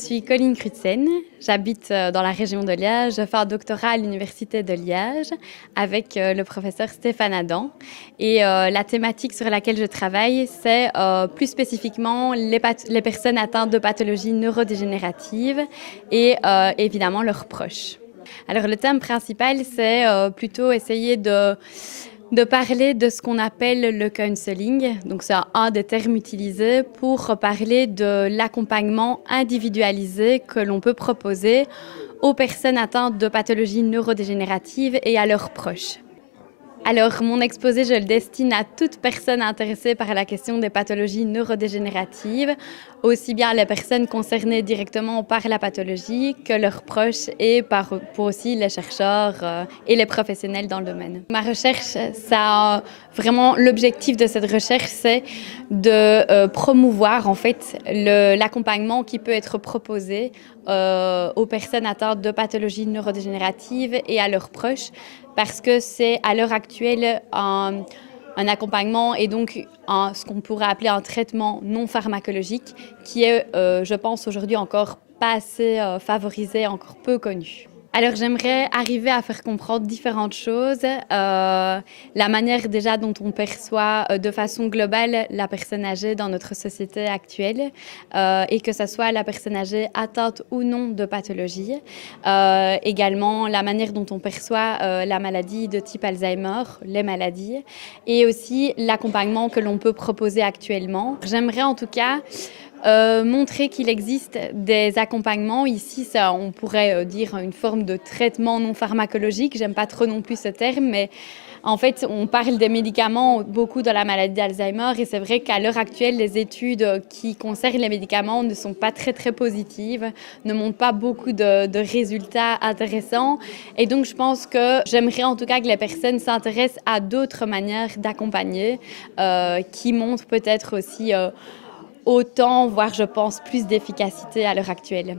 suis Colline Crutzen, j'habite dans la région de Liège, je fais un doctorat à l'université de Liège avec le professeur Stéphane Adam. Et la thématique sur laquelle je travaille, c'est plus spécifiquement les personnes atteintes de pathologies neurodégénératives et évidemment leurs proches. Alors le thème principal, c'est plutôt essayer de parler de ce qu'on appelle le counseling. Donc c'est un des termes utilisés pour parler de l'accompagnement individualisé que l'on peut proposer aux personnes atteintes de pathologies neurodégénératives et à leurs proches. Alors, mon exposé, je le destine à toute personne intéressée par la question des pathologies neurodégénératives, aussi bien les personnes concernées directement par la pathologie que leurs proches et pour aussi les chercheurs et les professionnels dans le domaine. Ma recherche, vraiment l'objectif de cette recherche, c'est de promouvoir en fait l'accompagnement qui peut être proposé aux personnes atteintes de pathologies neurodégénératives et à leurs proches, parce que c'est à l'heure actuelle un accompagnement et donc ce qu'on pourrait appeler un traitement non pharmacologique qui est, je pense, aujourd'hui encore pas assez favorisé, encore peu connu. Alors j'aimerais arriver à faire comprendre différentes choses, la manière déjà dont on perçoit de façon globale la personne âgée dans notre société actuelle et que ce soit la personne âgée atteinte ou non de pathologie, également la manière dont on perçoit la maladie de type Alzheimer, les maladies, et aussi l'accompagnement que l'on peut proposer actuellement. J'aimerais en tout cas montrer qu'il existe des accompagnements. Ici, on pourrait dire une forme de traitement non pharmacologique. J'aime pas trop non plus ce terme, mais en fait, on parle des médicaments beaucoup dans la maladie d'Alzheimer et c'est vrai qu'à l'heure actuelle, les études qui concernent les médicaments ne sont pas très positives, ne montrent pas beaucoup de résultats intéressants. Et donc, je pense que j'aimerais en tout cas que les personnes s'intéressent à d'autres manières d'accompagner qui montrent peut-être aussi autant, voire je pense, plus d'efficacité à l'heure actuelle.